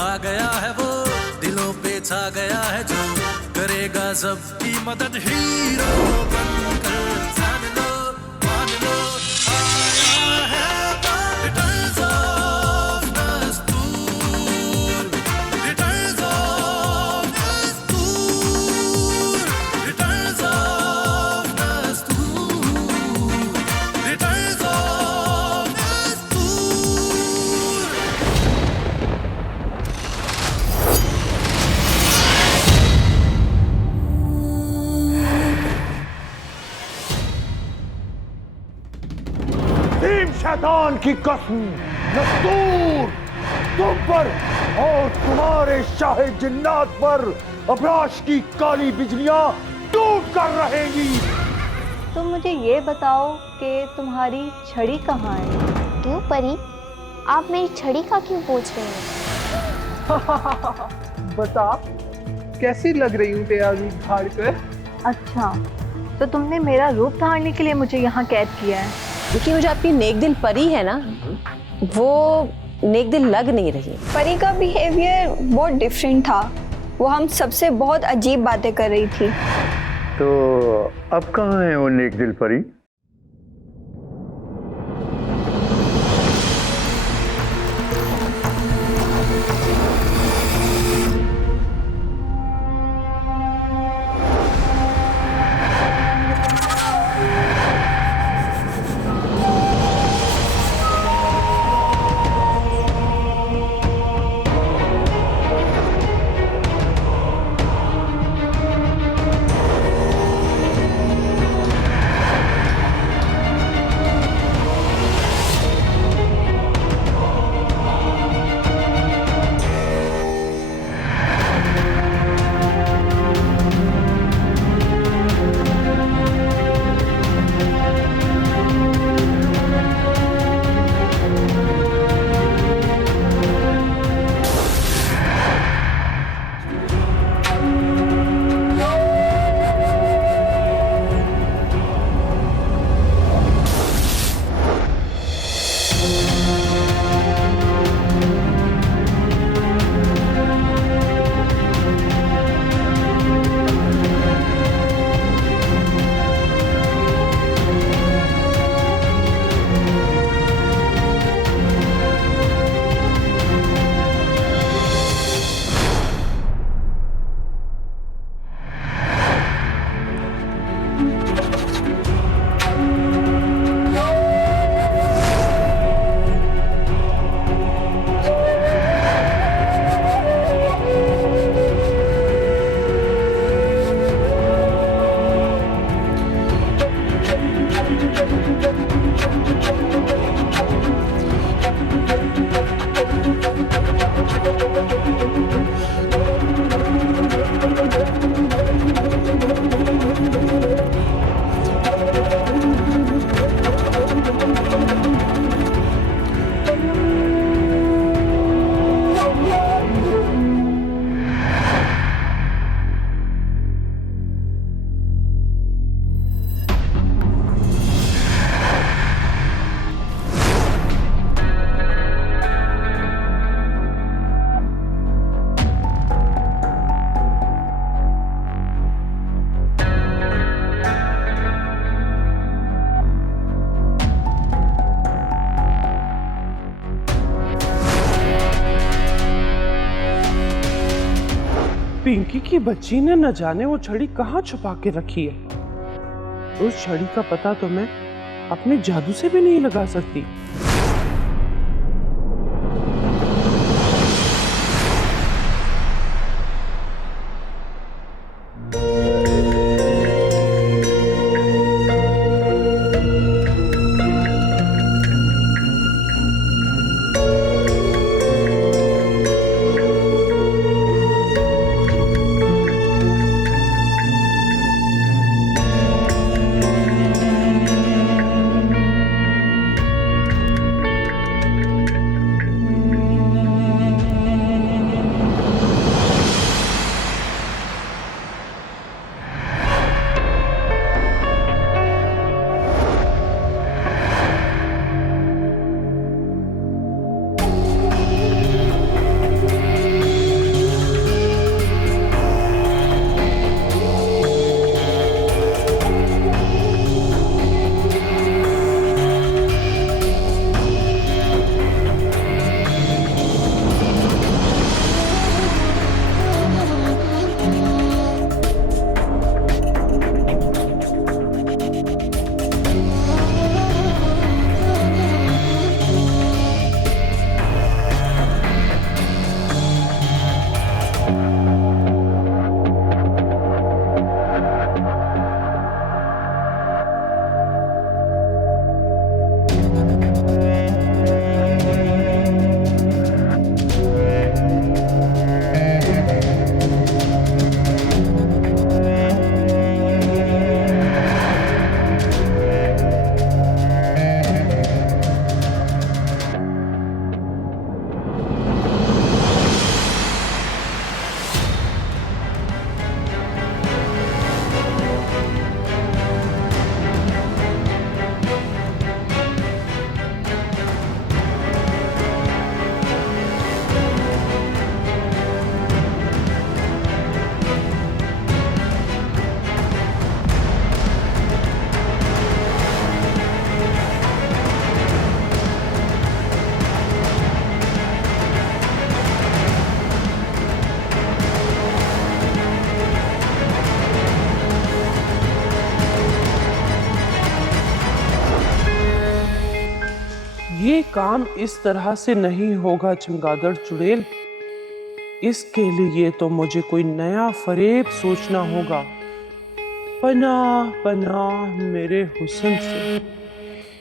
आ गया है वो, दिलों पे छा गया है जो, करेगा सबकी मदद, हीरो बनकर जान लो, मान लो, आया है रिटर्न्स ऑफ दस्तूर, रिटर्न्स ऑफ दस्तूर, रिटर्न्स ऑफ दस्तूर, रिटर्न्स ऑफ दस्तूर। तीन शैतान की कसम, दस्तूर तुम पर और तुम्हारे शाहे जिन्नात पर अभ्राश की काली बिजलियां टूट कर रहेंगी। तुम मुझे ये बताओ कि तुम्हारी छड़ी कहाँ है? क्यों परी, आप मेरी छड़ी का क्यों पूछ रहे हो? बता, कैसी लग रही हूँ तेरी घाड़ पे? अच्छा, तो तुमने मेरा रूप धारने के लिए मुझे यहाँ कैद किया है। देखिए, वो जो आपकी नेक दिल परी है ना, वो नेक दिल लग नहीं रही। परी का बिहेवियर बहुत डिफरेंट था। वो हम सबसे बहुत अजीब बातें कर रही थी। तो अब कहाँ है वो नेक दिल परी? पिंकी की बच्ची ने न जाने वो छड़ी कहाँ छुपा के रखी है। उस छड़ी का पता तो मैं अपने जादू से भी नहीं लगा सकती। ये काम इस तरह से नहीं होगा चमगादड़ चुड़ैल। इसके लिए तो मुझे कोई नया फरेब सोचना होगा। पनाह पनाह मेरे हुस्न से,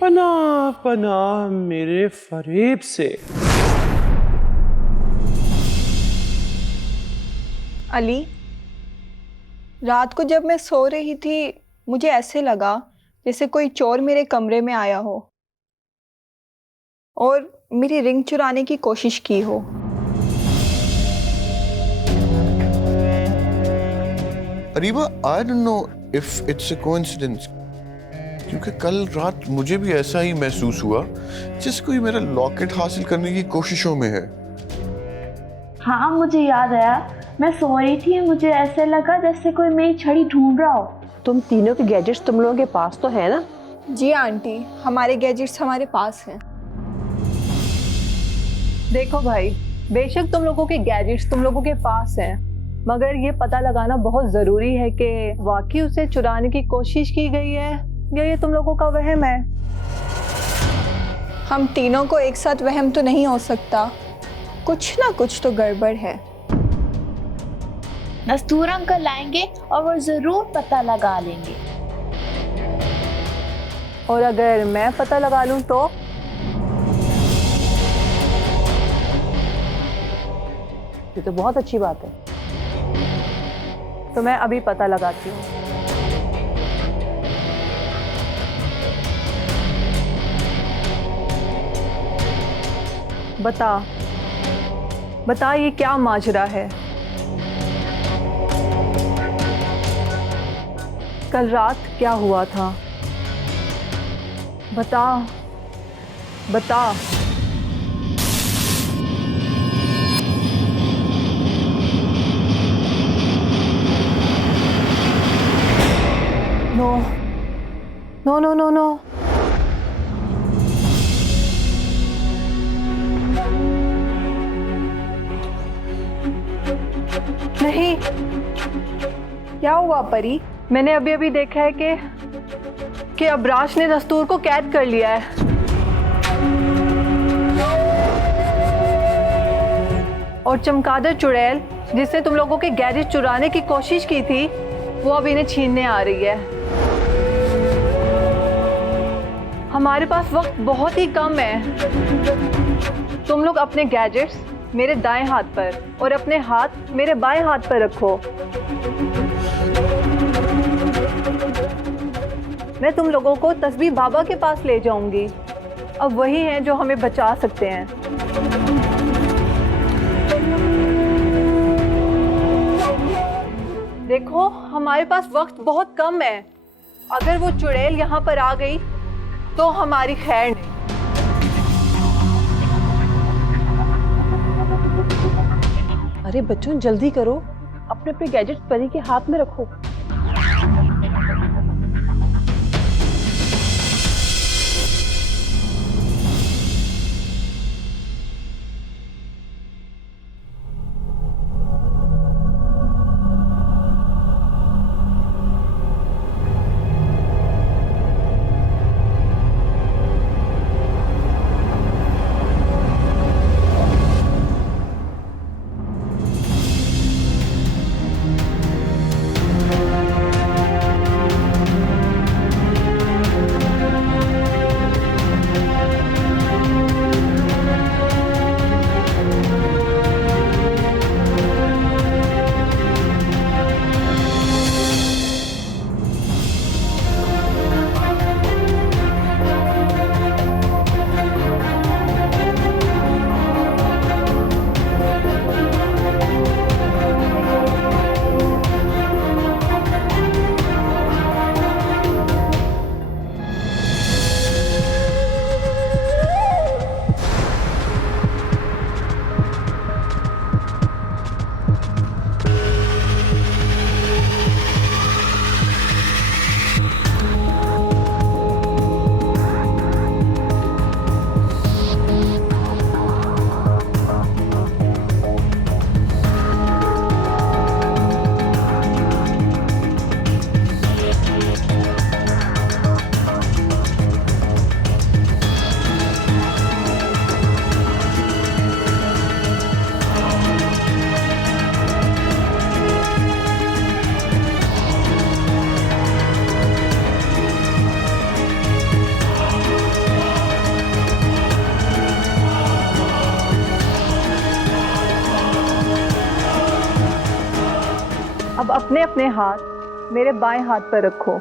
पनाह पनाह मेरे फरेब से। अली, रात को जब मैं सो रही थी मुझे ऐसे लगा जैसे कोई चोर मेरे कमरे में आया हो और मेरी रिंग चुराने की कोशिश की हो। Areeba, I don't know if it's a coincidence, क्योंकि कल रात मुझे भी ऐसा ही महसूस हुआ जैसे कोई मेरा लॉकेट हासिल करने की कोशिशों में है। हाँ, मुझे याद आया, मैं सो रही थी, मुझे ऐसे लगा जैसे कोई मेरी छड़ी ढूंढ रहा हो। तुम तीनों के गैजेट्स तुम लोगों के पास तो है ना? जी आंटी, हमारे गैजेट्स हमारे पास हैं। देखो भाई, बेशक तुम लोगों के गैजेट्स तुम लोगों के पास हैं, मगर ये पता लगाना बहुत ज़रूरी है कि वाकई उसे चुराने की कोशिश की गई है या ये तुम लोगों का वहम है। हम तीनों को एक साथ वहम तो नहीं हो सकता, कुछ ना कुछ तो गड़बड़ है। दस्तूर अंकल आएंगे और वो जरूर पता लगा लेंगे। और अगर मैं पता लगा लूं तो? ये तो बहुत अच्छी बात है, तो मैं अभी पता लगाती हूँ। बता ये क्या माजरा है? कल रात क्या हुआ था? बता। नो। नहीं। क्या हुआ परी? मैंने अभी देखा है कि अबराश ने दस्तूर को कैद कर लिया है। और चमगादड़ चुड़ैल जिसने तुम लोगों के गैजेट चुराने की कोशिश की थी, वो अब इन्हें छीनने आ रही है। हमारे पास वक्त बहुत ही कम है। तुम लोग अपने गैजेट्स मेरे दाएं हाथ पर और अपने हाथ मेरे बाएं हाथ पर रखो। मैं तुम लोगों को तस्बीह बाबा के पास ले जाऊंगी। अब वही हैं जो हमें बचा सकते हैं। देखो, हमारे पास वक्त बहुत कम है। अगर वो चुड़ैल यहाँ पर आ गई तो हमारी खैर नहीं। अरे बच्चों, जल्दी करो, अपने अपने गैजेट्स परी के हाथ में रखो। अब अपने अपने हाथ मेरे बाएं हाथ पर रखो।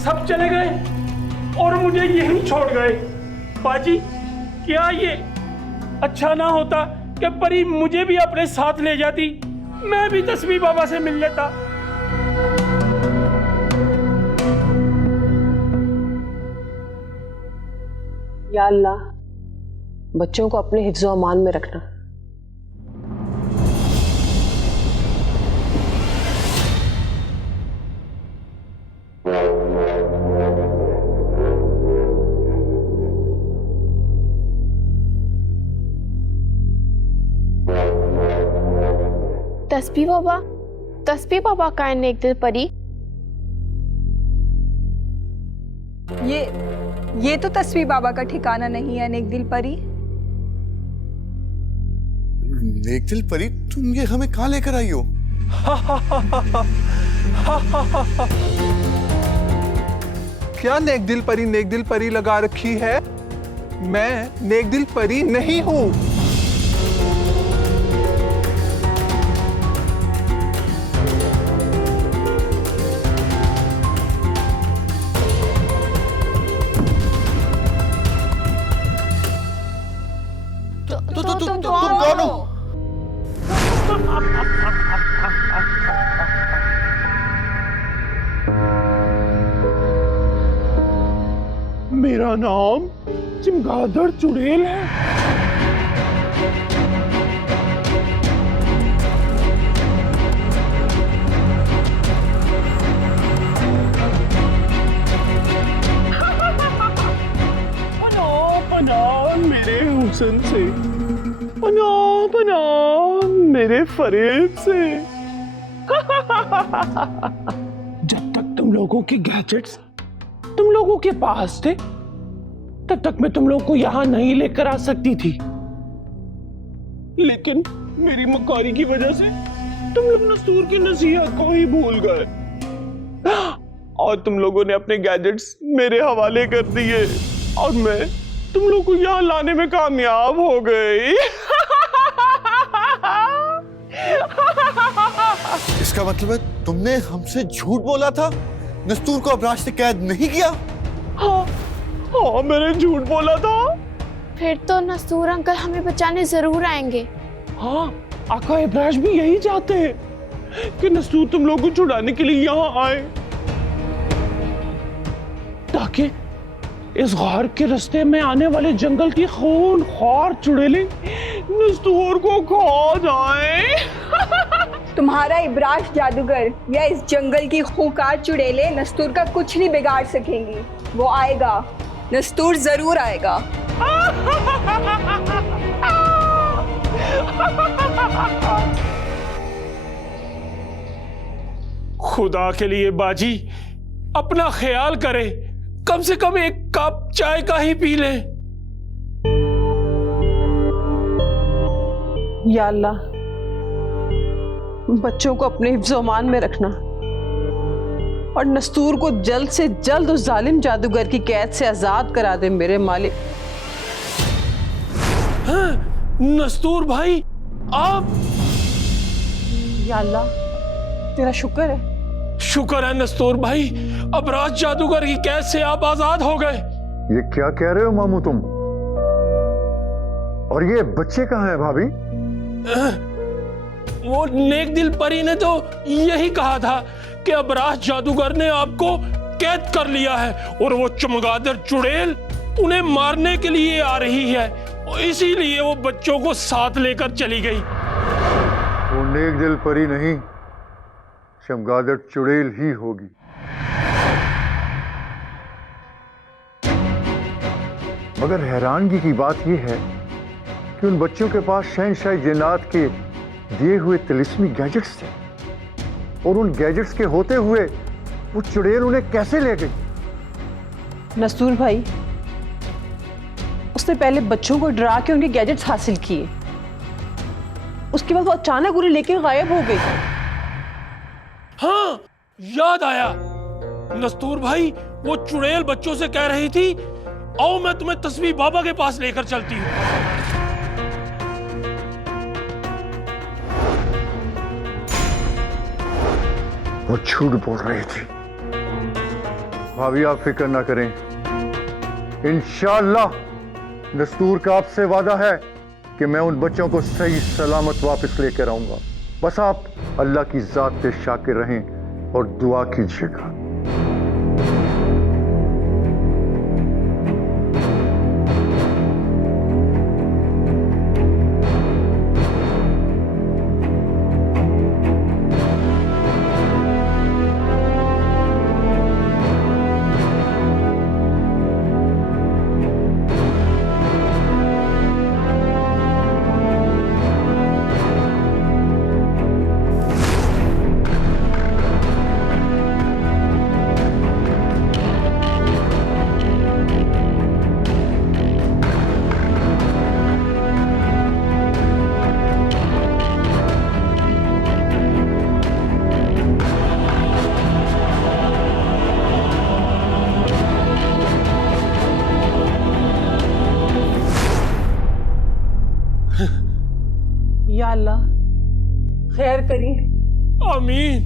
सब चले गए और मुझे यहीं छोड़ गए। बाजी, क्या ये अच्छा ना होता कि परी मुझे भी अपने साथ ले जाती, मैं भी तस्बी बाबा से मिल लेता। या अल्लाह, बच्चों को अपने हिफ्ज़ो अमान में रखना। तस्बी बाबा का है नेक दिल परी। ये तो तस्बी बाबा का ठिकाना नहीं है नेक दिल परी। नेक दिल परी, तुम ये हमें कहाँ लेकर आई हो? क्या नेक दिल परी लगा रखी है? मैं नेक दिल परी नहीं हूं। तुम कौन हो? मेरा नाम चमगादड़ चुड़ैल है। पना मेरे हुस्न से, पना मेरे फरेब से। जब तक तुम लोगों के गैजेट्स तुम लोगों के पास थे, तब तक मैं तुम लोगों को यहां नहीं लेकर आ सकती थी। लेकिन मेरी मक्कारी की वजह से तुम लोग नस्तूर की नसीहत को ही भूल गए और तुम लोगों ने अपने गैजेट्स मेरे हवाले कर दिए और मैं तुम लोग को यहाँ लाने में कामयाब हो गई। इसका मतलब है तुमने हमसे झूठ बोला था? नस्तूर को अबराश से कैद नहीं किया? हाँ, मैंने झूठ बोला था। फिर तो नस्तूर अंकल हमें बचाने जरूर आएंगे। हाँ, आका इब्राश भी यही चाहते हैं कि नस्तूर तुम लोगों को छुड़ाने के लिए यहाँ आए, ताकि इस गार के रास्ते में आने वाले जंगल की खूनख्वार चुड़ैलें नस्तूर को खा जाएं। तुम्हारा इब्राश जादूगर या इस जंगल की खूंखार चुड़ैलें नस्तूर का कुछ नहीं बिगाड़ सकेंगी। वो आएगा, नस्तूर जरूर आएगा। खुदा के लिए बाजी, अपना ख्याल करे, कम से कम एक कप चाय का ही पी ले। या अल्लाह, बच्चों को अपने हिफ्ज़-ओ-अमान में रखना और नस्तूर को जल्द से जल्द उस जालिम जादूगर की कैद से आजाद करा दे मेरे मालिक। हाँ, नस्तूर भाई, आप? या अल्लाह, तेरा शुक्र है। शुक्र है नस्तूर भाई, अबराज जादूगर की कैद से आप आजाद हो गए। ये क्या कह रहे हो मामू तुम? और ये बच्चे कहाँ हैं भाभी? वो नेक दिल परी ने तो यही कहा था कि अबराज जादूगर ने आपको कैद कर लिया है और वो चमगादड़ चुड़ैल उन्हें मारने के लिए आ रही है, इसीलिए वो बच्चों को साथ लेकर चली गई। वो नेक दिल परी नहीं, चमगादड़ चुड़ैल ही होगी। मगर हैरानगी की बात यह है कि उन बच्चों के पास शहंशाह जिन्नात के दिए हुए तिलिस्मी गैजेट्स थे और उन गैजेट्स के होते हुए वो चुड़ैल उन्हें कैसे ले गई? नस्तूर भाई, उसने पहले बच्चों को डरा के उनके गैजेट्स हासिल किए, उसके बाद वो अचानक उन्हें लेके गायब हो गई। हाँ, याद आया। नस्तूर भाई, वो चुड़ैल बच्चों से कह रही थी, आओ मैं तुम्हें तस्वीर बाबा के पास लेकर चलती हूँ। वो झूठ बोल रही थी। भाभी आप फिक्र ना करें, इंशाअल्लाह नस्तूर का आपसे वादा है कि मैं उन बच्चों को सही सलामत वापस लेकर आऊंगा। बस आप अल्लाह की जात पे शाकिर रहें और दुआ कीजिएगा। या अल्लाह खैर करी। आमीन।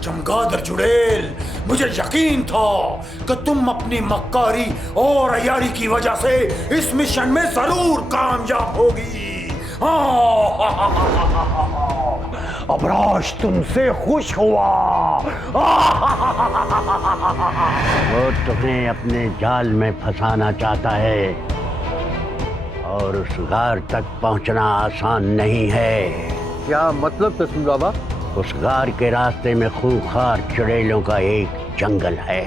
चमगादड़ चुड़ैल, मुझे यकीन था कि तुम अपनी मक्कारी और अयारी की वजह से इस मिशन में जरूर कामयाब होगी। अबराश तुमसे खुश हुआ। वो तुम्हें अपने जाल में फंसाना चाहता है और उस गार तक पहुंचना आसान नहीं है। क्या मतलब तस्वीर बाबा? उस गार के रास्ते में खूंखार चुड़ैलों का एक जंगल है।